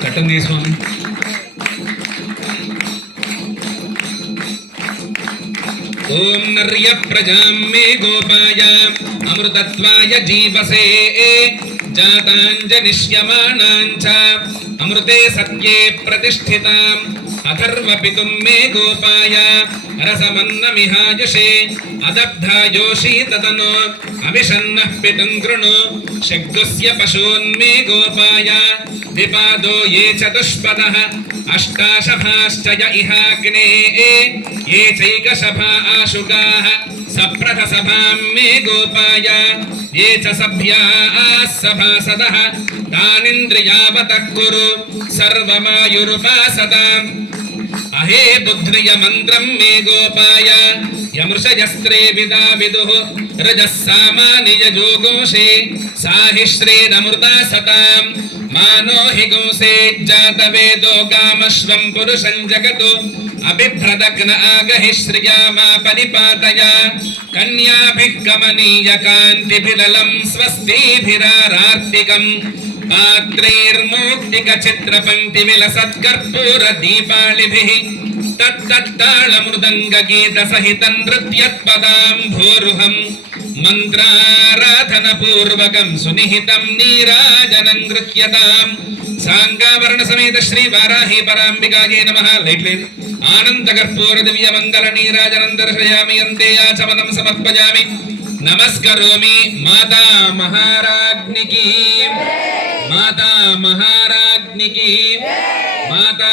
కట్టండి స్వామి. ఓం నర్య ప్రజాం మే గోపాయ అమృతత్వాయ జీవసే జాతాంజనిష్యమానాంచ అమృతే సత్యే ప్రతిష్ఠితాం అథర్వపితుం మే గోపాయ రసమన్నమిహాయషే అదబ్ధాయోషీ తదను అవిషన్నః పితుం కృణు శగ్గుస్య పశూన్మే గోపాయ ద్విపాదో ఏ చతుష్పదః అష్టాశభాశ్చ య ఇహాగ్నే ఏ చైకశభా ఆశుకాః సప్రథసభాం మే గోపాయ ఏ చ సభ్యాః సభాసదః తానింద్రియావతః కురు సర్వమాయురుపాసతాం అహే బుద్ధ్రియ మంత్రం మే గోపాయ యమృషయస్త్రే విదా విదుః రజః సామానియ జోగోషే సాహి శ్రీరమృతా సతాం మానో హి గోసే జాతవేదో గామశ్వం పురుషం జగతు అభిభ్రదగ్న ఆగహి శ్రియా మా పరిపాతయ కన్యాభిః కమనీయ కాంతిభిలలం స్వస్తిభిరారార్తికం పాత్రైర్మౌక్తిక చిత్రపంక్తి విలసత్కర్పూర దీపాళిభిః తత్తత్తాళమృదంగ గీత సహిత నృత్యత్పదాంభోరుహం మంత్రారాధన పూర్వకం సునిహితం నీరాజనం నృత్యతాం సాంగావరణ సమేత శ్రీ వారాహి పరాంబికాయే నమః. లైట్లేదు ఆనంద కర్పూర దివ్య మంగళ నీరాజనం దర్శయామి అంతే ఆచమనం సమర్పయామి. నమస్కరోమి. మాతా మహారాజ్ఞికి, మాతా మహారాజ్ఞికి, మాతా